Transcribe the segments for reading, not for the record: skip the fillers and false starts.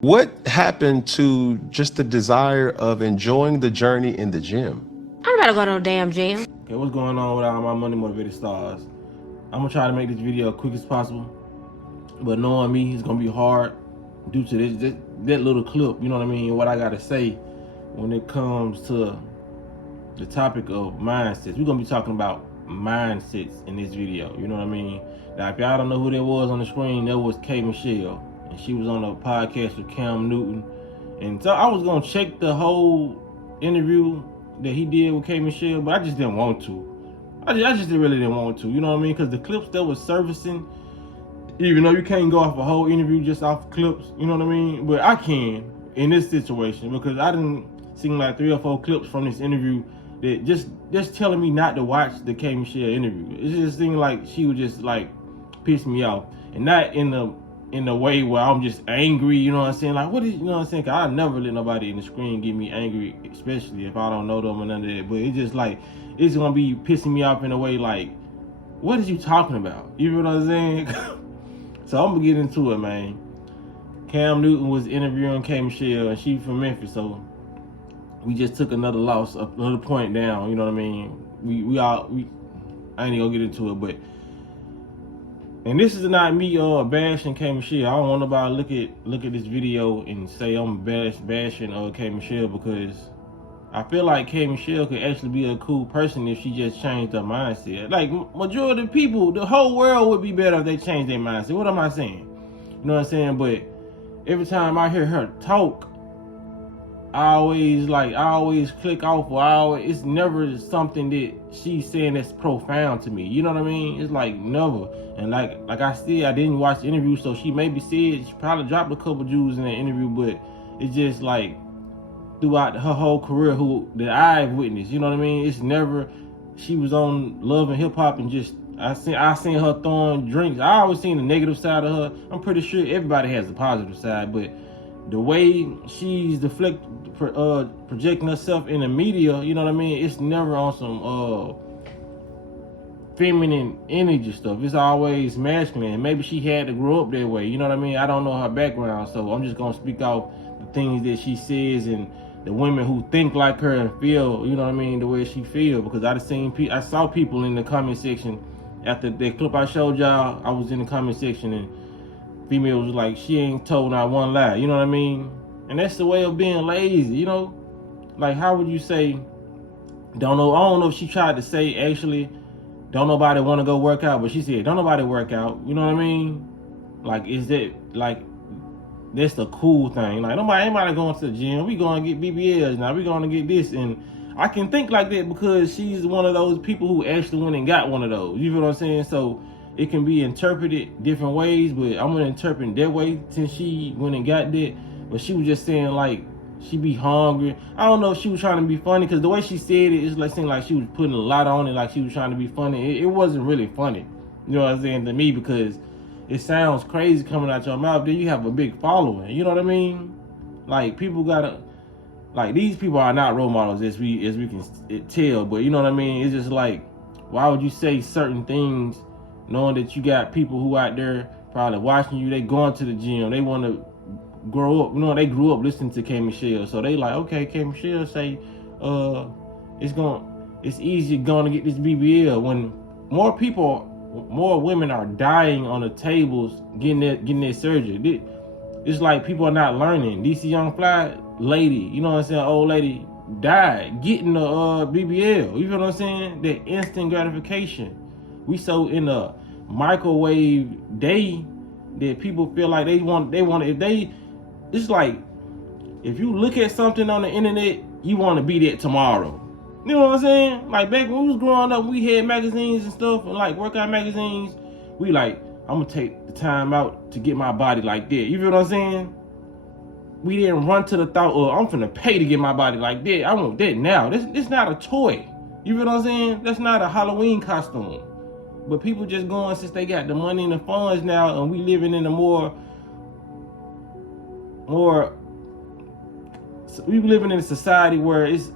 What happened to just the desire of enjoying the journey in the gym? I'm about to go to no damn gym. Okay, what's going on with all my money motivated stars? I'm gonna try to make this video as quick as possible, but knowing me, it's gonna be hard due to that little clip. You know what I mean? What I gotta say when it comes to the topic of mindsets. We're gonna be talking about mindsets in this video. You know what I mean? Now, if y'all don't know who that was on the screen, that was K Michelle, and she was on a podcast with Cam Newton. And so I was gonna check the whole interview that he did with K Michelle, but I just didn't want to. I just really didn't want to. You know what I mean? Because the clips that was surfacing, even though you can't go off a whole interview just off clips, you know what I mean? But I can in this situation because I didn't see like 3 or 4 clips from this interview that just telling me not to watch the K Michelle interview. It just seemed like she would just like piss me off, and not in the way where I'm just angry. You know what I'm saying? Like, what is, you know what I'm saying? Cause I never let nobody in the screen get me angry, especially if I don't know them or none of that. But it's just like it's gonna be pissing me off in a way like, what is you talking about? You know what I'm saying? So I'm gonna get into it, man. Cam Newton was interviewing K Michelle, and she from Memphis, so we just took another loss, another point down. You know what I mean? I ain't gonna get into it, but and this is not me bashing K Michelle. I don't want nobody look at this video and say I'm bashing K Michelle, because I feel like K Michelle could actually be a cool person if she just changed her mindset. Like, majority of people, the whole world would be better if they changed their mindset. What am I saying? You know what I'm saying? But every time I hear her talk, I always click off, or it's never something that she's saying that's profound to me. You know what I mean? It's like never. And like I said, I didn't watch the interview, so she maybe said, she probably dropped a couple Jews in that interview, but it's just like throughout her whole career that I've witnessed. You know what I mean? It's never, she was on Love and Hip Hop and just, I seen her throwing drinks. I always seen the negative side of her. I'm pretty sure everybody has the positive side, but the way she's projecting herself in the media, you know what I mean? It's never on some feminine energy stuff. It's always masculine. Maybe she had to grow up that way. You know what I mean? I don't know her background, so I'm just gonna speak off the things that she says and the women who think like her and feel, you know what I mean, the way she feel. Because I saw people in the comment section after that clip I showed y'all. I was in the comment section and females was like, she ain't told not one lie. You know what I mean? And that's the way of being lazy. You know, like, how would you say? Don't know. I don't know if she tried to say actually, don't nobody want to go work out, but she said, don't nobody work out. You know what I mean? Like, is that like, that's the cool thing? Like, ain't going to the gym. We going to get BBLs now. We going to get this. And I can think like that because she's one of those people who actually went and got one of those. You know what I'm saying? So it can be interpreted different ways, but I'm going to interpret that way since she went and got that. But she was just saying, like, she be hungry. I don't know if she was trying to be funny, because the way she said it, it's like seemed like she was putting a lot on it, like she was trying to be funny. It wasn't really funny, you know what I'm saying, to me, because it sounds crazy coming out your mouth. Then you have a big following, you know what I mean? Like, people gotta, like, these people are not role models as we can tell, but you know what I mean? It's just like, why would you say certain things knowing that you got people who out there probably watching you, they going to the gym, they want to grow up, you know, they grew up listening to K Michelle, so they like, okay, K Michelle say it's easier going to get this BBL, when more women are dying on the tables getting their surgery. It's like people are not learning. DC Young Fly lady, you know what I'm saying, old lady died getting the BBL. You know what I'm saying? That instant gratification. We so in a microwave day that people feel like they want it's like, if you look at something on the internet, you want to be that tomorrow. You know what I'm saying? Like, back when we was growing up, we had magazines and stuff, and like workout magazines. We like, I'm gonna take the time out to get my body like that. You feel what I'm saying? We didn't run to the thought, oh, I'm finna pay to get my body like that. I want that now. This not a toy. You feel what I'm saying? That's not a Halloween costume. But people just going, since they got the money and the funds now, and we living in a we living in a society where it's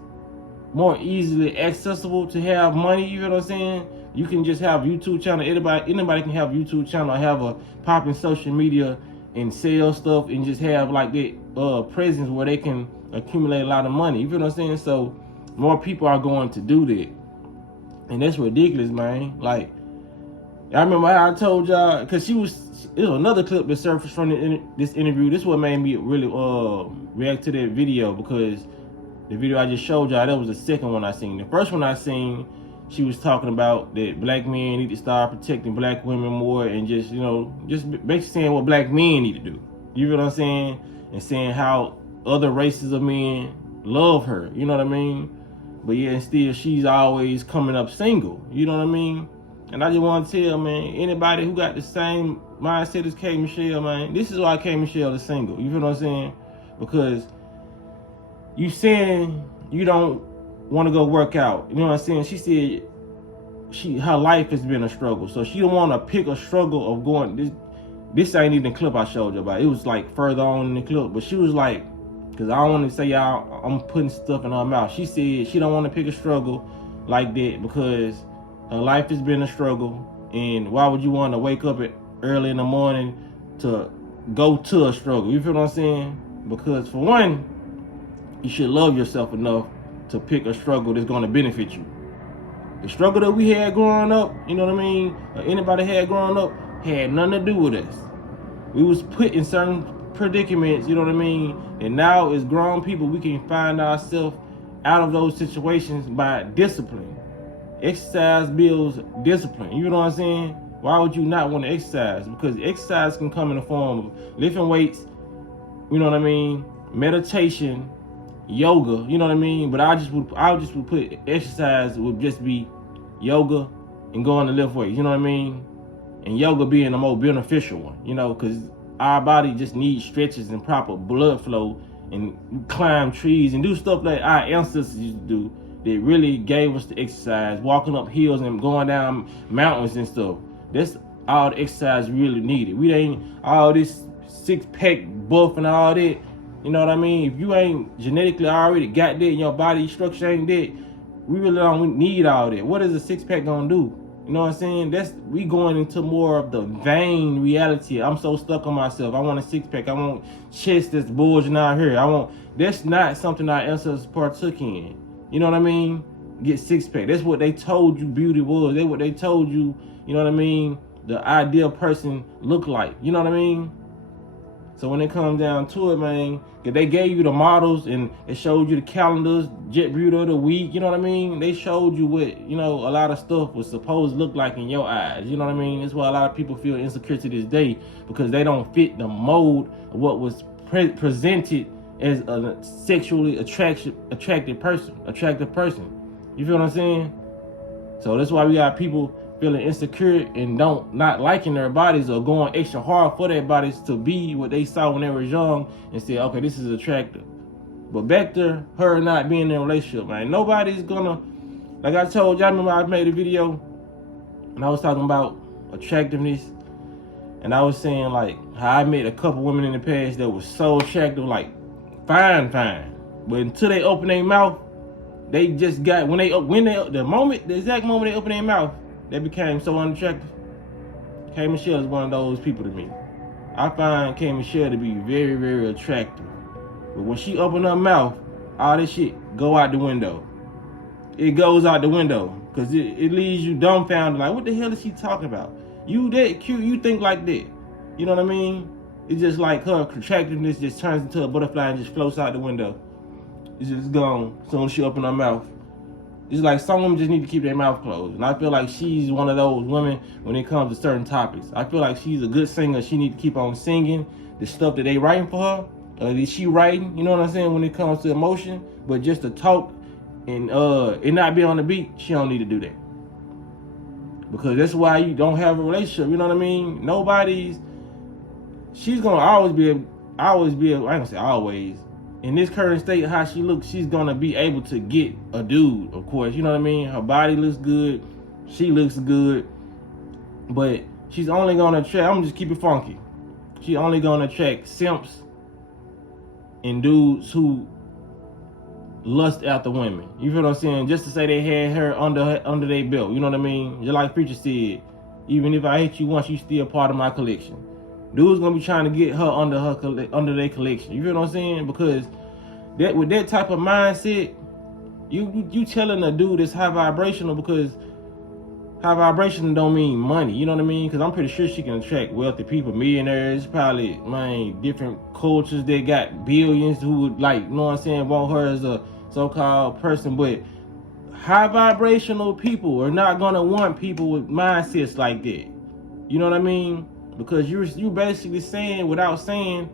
more easily accessible to have money. You know what I'm saying? You can just have YouTube channel. Anybody can have YouTube channel, have a popping social media and sell stuff and just have like that presence where they can accumulate a lot of money. You feel what I'm saying? So more people are going to do that, and that's ridiculous, man. Like, I remember how I told y'all, because it was another clip that surfaced from this interview. This is what made me really react to that video, because the video I just showed y'all, that was the second one I seen. The first one I seen, she was talking about that black men need to start protecting black women more, and just, you know, just basically saying what black men need to do. You know what I'm saying? And saying how other races of men love her. You know what I mean? But yeah, and still she's always coming up single. You know what I mean? And I just want to tell, man, anybody who got the same mindset as K. Michelle, man, this is why K. Michelle is single. You feel what I'm saying? Because you saying you don't want to go work out. You know what I'm saying? She said her life has been a struggle. So she don't want to pick a struggle of going. This ain't even the clip I showed you about. It was like further on in the clip. But she was like, because I don't want to say y'all, I'm putting stuff in her mouth. She said she don't want to pick a struggle like that because her life has been a struggle. And why would you want to wake up early in the morning to go to a struggle? You feel what I'm saying? Because for one, you should love yourself enough to pick a struggle that's going to benefit you. The struggle that we had growing up, you know what I mean, or anybody had growing up, had nothing to do with us. We was put in certain predicaments, you know what I mean, and now as grown people, we can find ourselves out of those situations by discipline. Exercise builds discipline, you know what I'm saying? Why would you not want to exercise? Because exercise can come in the form of lifting weights, you know what I mean, meditation, yoga, you know what I mean? But I just would put exercise would just be yoga and going to lift weights, you know what I mean? And yoga being the most beneficial one, you know, because our body just needs stretches and proper blood flow, and climb trees and do stuff that our ancestors used to do that really gave us the exercise, walking up hills and going down mountains and stuff. That's all the exercise really needed. We ain't all this six-pack buff and all that. You know what I mean? If you ain't genetically already got that, your body structure ain't that, we really don't need all that. What is a six-pack gonna do? You know what I'm saying? We going into more of the vain reality. I'm so stuck on myself. I want a six-pack. I want chest that's bulging out here. That's not something our ancestors partook in. You know what I mean? Get six-pack. That's what they told you beauty was. That's what they told you, you know what I mean, the ideal person look like. You know what I mean? So when it comes down to it, man, they gave you the models and it showed you the calendars, Jet Beauty of the week, you know what I mean? They showed you what, you know, a lot of stuff was supposed to look like in your eyes, you know what I mean? That's why a lot of people feel insecure to this day, because they don't fit the mold of what was presented as a sexually attractive person. You feel what I'm saying? So that's why we got people feeling insecure and not liking their bodies or going extra hard for their bodies to be what they saw when they were young and say, okay, this is attractive. But back to her not being in a relationship, man, nobody's gonna, like I told y'all, remember I made a video and I was talking about attractiveness, and I was saying like how I met a couple women in the past that was so attractive, like fine, but until they open their mouth, they just got, the exact moment they open their mouth, they became so unattractive. K. Michelle is one of those people to me. I find K. Michelle to be very, very attractive. But when she open her mouth, all this shit go out the window. It goes out the window. Because it leaves you dumbfounded. Like, what the hell is she talking about? You that cute, you think like that. You know what I mean? It's just like her attractiveness just turns into a butterfly and just floats out the window. It's just gone as soon as she open her mouth. It's like some women just need to keep their mouth closed. And I feel like she's one of those women when it comes to certain topics. I feel like she's a good singer. She need to keep on singing the stuff that they writing for her. That she writing, you know what I'm saying, when it comes to emotion. But just to talk and it not be on the beat, she don't need to do that. Because that's why you don't have a relationship, you know what I mean? She's gonna always be, I ain't gonna say always, in this current state, how she looks, she's gonna be able to get a dude, of course. You know what I mean? Her body looks good. She looks good. But she's only gonna attract, I'm just keep it funky. She only gonna attract simps and dudes who lust after women. You feel what I'm saying? Just to say they had her under their belt. You know what I mean? Just like Preacher said, even if I hate you once, you still part of my collection. Dude's gonna be trying to get her under their collection. You feel what I'm saying? Because that with that type of mindset, you telling a dude it's high vibrational, because high vibration don't mean money. You know what I mean? Because I'm pretty sure she can attract wealthy people, millionaires, probably different cultures that got billions who would, like, you know what I'm saying, want her as a so-called person. But high vibrational people are not gonna want people with mindsets like that. You know what I mean? Because you basically saying, without saying,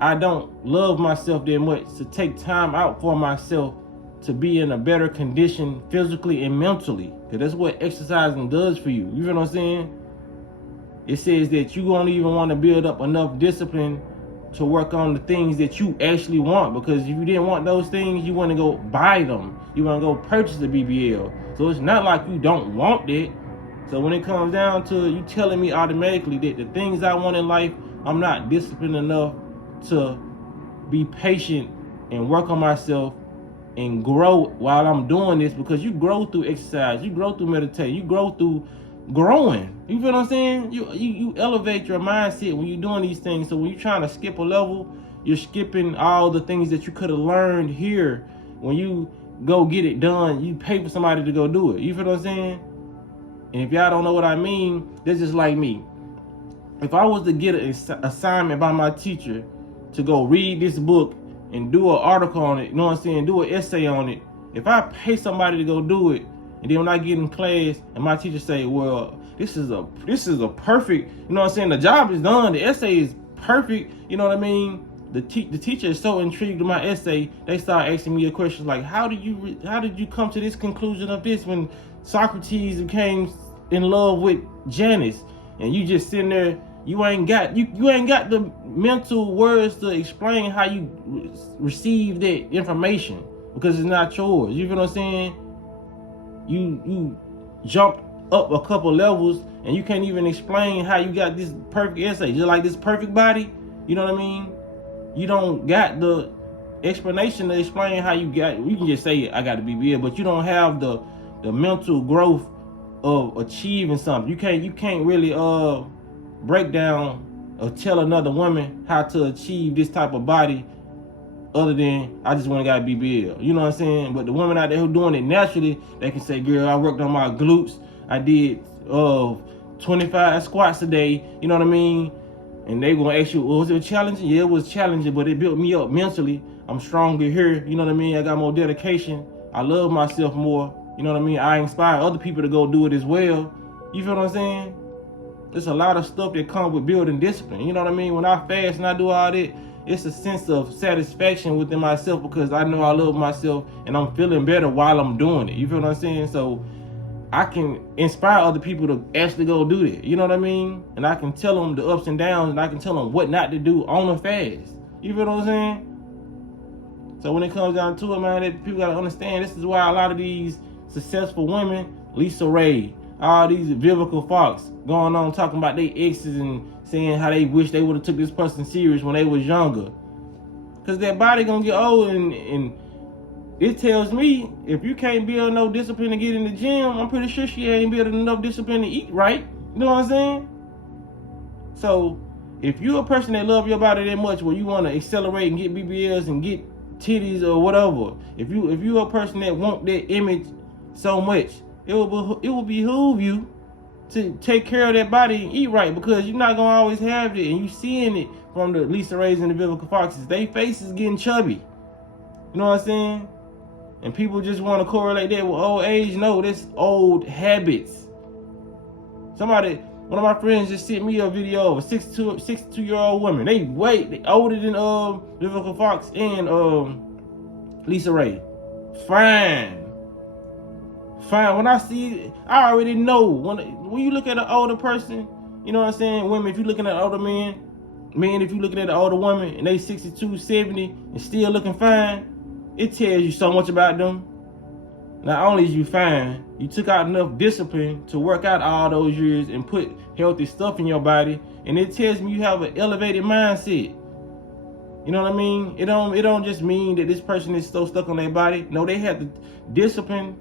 I don't love myself that much to take time out for myself to be in a better condition physically and mentally. Because that's what exercising does for you. You feel what I'm saying? It says that you don't even want to build up enough discipline to work on the things that you actually want. Because if you didn't want those things, you want to go buy them. You want to go purchase the BBL. So it's not like you don't want it. So when it comes down to you telling me automatically that the things I want in life, I'm not disciplined enough to be patient and work on myself and grow while I'm doing this, because you grow through exercise, you grow through meditation, you grow through growing. You feel what I'm saying? You elevate your mindset when you're doing these things. So when you're trying to skip a level, you're skipping all the things that you could have learned here. When you go get it done, you pay for somebody to go do it. You feel what I'm saying? And if y'all don't know what I mean, that's just like me. If I was to get an assignment by my teacher to go read this book and do an article on it, you know what I'm saying, do an essay on it, if I pay somebody to go do it, and then when I get in class and my teacher say, well, this is a perfect, you know what I'm saying, the job is done, the essay is perfect, you know what I mean, the teacher is so intrigued with my essay, they start asking me a question like, how did you come to this conclusion of this when Socrates became in love with Janice? And you just sitting there, you ain't got the mental words to explain how you receive that information, because it's not yours. You feel what I'm saying? You jumped up a couple levels and you can't even explain how you got this perfect essay, just like this perfect body. You know what I mean? You don't got the explanation to explain how you got. You can just say I got a BBL, but you don't have the mental growth of achieving something. You can't really break down or tell another woman how to achieve this type of body other than I just want to got a BBL. You know what I'm saying? But the women out there who doing it naturally, they can say, girl, I worked on my glutes. I did 25 squats a day. You know what I mean? And they gonna ask you, well, was it challenging? Yeah, it was challenging, but it built me up mentally. I'm stronger here. You know what I mean? I got more dedication. I love myself more. You know what I mean? I inspire other people to go do it as well. You feel what I'm saying? There's a lot of stuff that comes with building discipline. You know what I mean? When I fast and I do all that, it's a sense of satisfaction within myself, because I know I love myself and I'm feeling better while I'm doing it. You feel what I'm saying? So I can inspire other people to actually go do that. You know what I mean? And I can tell them the ups and downs, and I can tell them what not to do on a fast. You feel what I'm saying? So when it comes down to it, man, that people gotta understand, this is why a lot of these successful women, Lisa Ray, all these Vivica Fox, going on talking about their exes and saying how they wish they would have took this person serious when they was younger. Because their body gonna get old, and it tells me if you can't build no discipline to get in the gym, I'm pretty sure she ain't building enough discipline to eat right. You know what I'm saying? So if you're a person that love your body that much where you want to accelerate and get BBLs and get titties or whatever, if you're a person that want that image so much, it will behoove you to take care of that body and eat right, because you're not gonna always have it, and you seeing it from the Lisa Rays and the Vivica Foxes. They faces getting chubby. You know what I'm saying? And people just want to correlate that with old age. No, that's old habits. One of my friends just sent me a video of a 62-year-old woman. They older than Vivica Fox and Lisa Ray. Fine. When I see, I already know. When you look at an older person, you know what I'm saying? Women, if you're looking at older men, if you're looking at an older woman and they 62, 70 and still looking fine, it tells you so much about them. Not only is you fine, you took out enough discipline to work out all those years and put healthy stuff in your body, and it tells me you have an elevated mindset. You know what I mean? It don't just mean that this person is so stuck on their body. No, they have the discipline.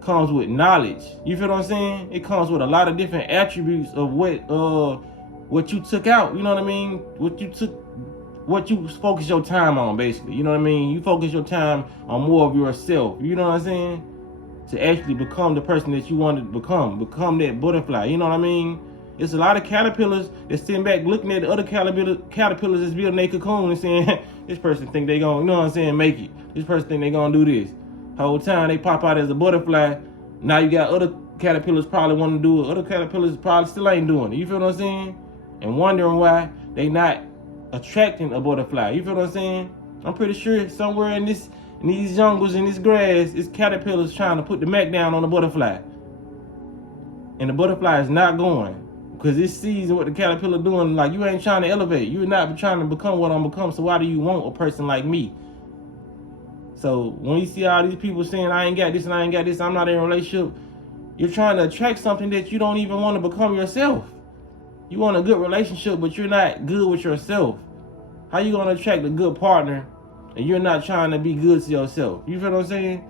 Comes with knowledge. You feel what I'm saying? It comes with a lot of different attributes of what what you took out, you know what I mean? What you focus your time on, basically, you know what I mean? You focus your time on more of yourself, you know what I'm saying? To actually become the person that you wanted to become that butterfly, you know what I mean? It's a lot of caterpillars that's sitting back looking at the other caterpillars that's building their cocoon and saying, this person think they gonna, you know what I'm saying, make it. This person think they gonna do this. Whole time they pop out as a butterfly. Now you got other caterpillars probably want to do it. Other caterpillars probably still ain't doing it. You feel what I'm saying? And wondering why they not attracting a butterfly. You feel what I'm saying? I'm pretty sure somewhere in these jungles, in this grass, it's caterpillars trying to put the Mac down on the butterfly. And the butterfly is not going. Because it sees what the caterpillar doing. Like, you ain't trying to elevate. You're not trying to become what I'm become. So why do you want a person like me? So when you see all these people saying, I ain't got this and I ain't got this, I'm not in a relationship, you're trying to attract something that you don't even want to become yourself. You want a good relationship, but you're not good with yourself. How you going to attract a good partner and you're not trying to be good to yourself? You feel what I'm saying?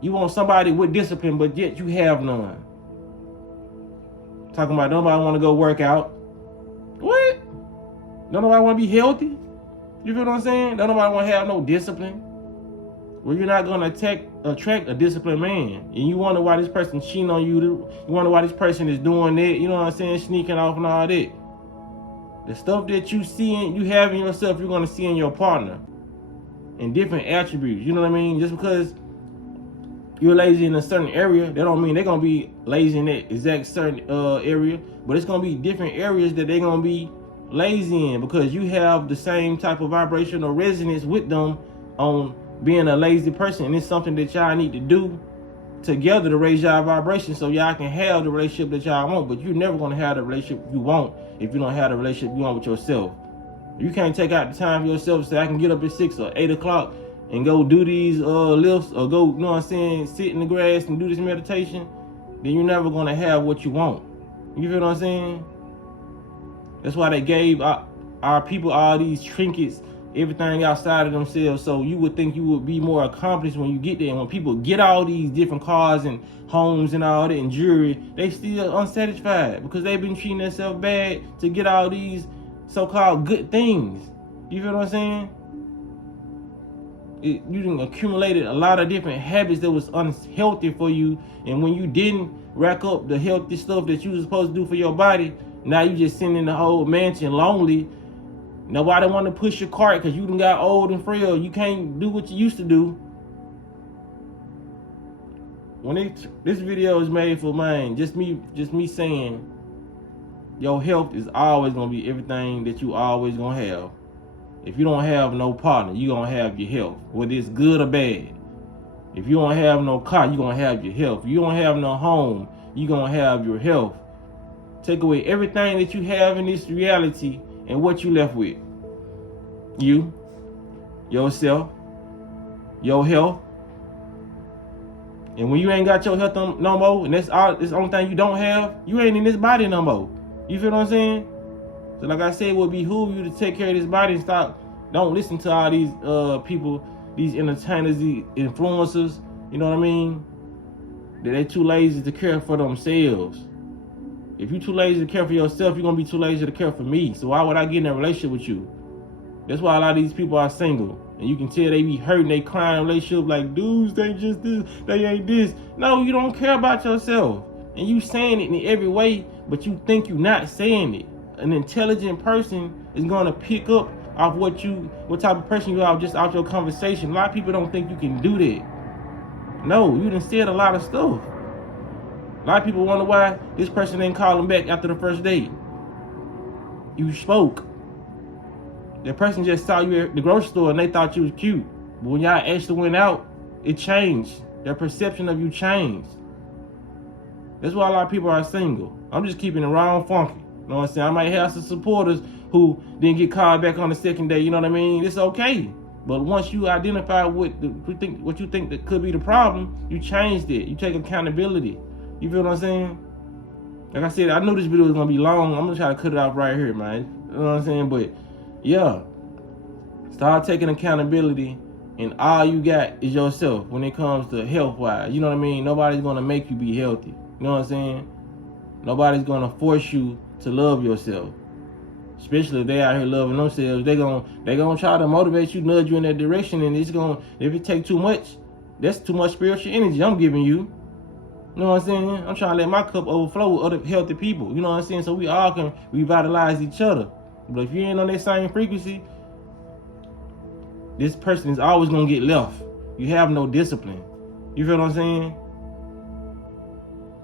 You want somebody with discipline, but yet you have none. Talking about nobody want to go work out. What? Don't nobody want to be healthy? You feel what I'm saying? Don't nobody want to have no discipline. Well, you're not going to attract a disciplined man. And you wonder why this person cheating on you. You wonder why this person is doing that. You know what I'm saying? Sneaking off and all that. The stuff that you see and you have in yourself, you're going to see in your partner. And different attributes. You know what I mean? Just because you're lazy in a certain area, that don't mean they're going to be lazy in that exact certain area. But it's going to be different areas that they're going to be lazy in. Because you have the same type of vibrational resonance with them on being a lazy person, and it's something that y'all need to do together to raise y'all vibration so y'all can have the relationship that y'all want. But you're never going to have the relationship you want if you don't have the relationship you want with yourself. You can't take out the time for yourself so I can get up at 6 or 8 o'clock and go do these lifts or go, you know what I'm saying, sit in the grass and do this meditation. Then you're never going to have what you want. You feel what I'm saying? That's why they gave our people all these trinkets, everything outside of themselves, so you would think you would be more accomplished when you get there. And when people get all these different cars and homes and all that and jewelry, they still unsatisfied because they've been treating themselves bad to get all these so-called good things. You feel what I'm saying? You done accumulated a lot of different habits that was unhealthy for you, and when you didn't rack up the healthy stuff that you was supposed to do for your body, now you just sitting in the whole mansion lonely. Nobody want to push your cart because you done got old and frail. You can't do what you used to do. When this video is made for mine, just me saying, your health is always gonna be everything that you always gonna have. If you don't have no partner, you gonna have your health, whether it's good or bad. If you don't have no car, you gonna have your health. If you don't have no home, you gonna have your health. Take away everything that you have in this reality, and what you left with? You, yourself, your health. And when you ain't got your health no more, and that's the only thing you don't have, you ain't in this body no more. You feel what I'm saying? So like I said, it would behoove you to take care of this body and don't listen to all these people, these entertainers, these influencers, you know what I mean? That they too lazy to care for themselves. If you're too lazy to care for yourself, you're going to be too lazy to care for me. So why would I get in a relationship with you? That's why a lot of these people are single. And you can tell they be hurting, they crying in a relationship like, dudes, they just this, they ain't this. No, you don't care about yourself. And you saying it in every way, but you think you're not saying it. An intelligent person is going to pick up off what type of person you are just out your conversation. A lot of people don't think you can do that. No, you done said a lot of stuff. A lot of people wonder why this person didn't call them back after the first date. You spoke. That person just saw you at the grocery store and they thought you was cute. But when y'all actually went out, it changed. Their perception of you changed. That's why a lot of people are single. I'm just keeping it raw and funky. You know what I'm saying? I might have some supporters who didn't get called back on the second day. You know what I mean? It's okay. But once you identify what you think that could be the problem, you changed it. You take accountability. You feel what I'm saying? Like I said, I knew this video was gonna be long. I'm gonna try to cut it off right here, man. You know what I'm saying? But yeah, start taking accountability, and all you got is yourself when it comes to health-wise. You know what I mean? Nobody's gonna make you be healthy. You know what I'm saying? Nobody's gonna force you to love yourself. Especially if they out here loving themselves, they gonna try to motivate you, nudge you in that direction, and if it take too much, that's too much spiritual energy I'm giving you. You know what I'm saying? I'm trying to let my cup overflow with other healthy people. You know what I'm saying? So we all can revitalize each other. But if you ain't on that same frequency, this person is always gonna get left. You have no discipline. You feel what I'm saying?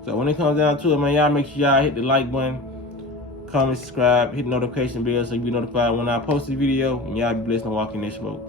So when it comes down to it, man, y'all make sure y'all hit the like button, comment, subscribe, hit the notification bell so you be notified when I post a video, and y'all be blessed and walk in this smoke.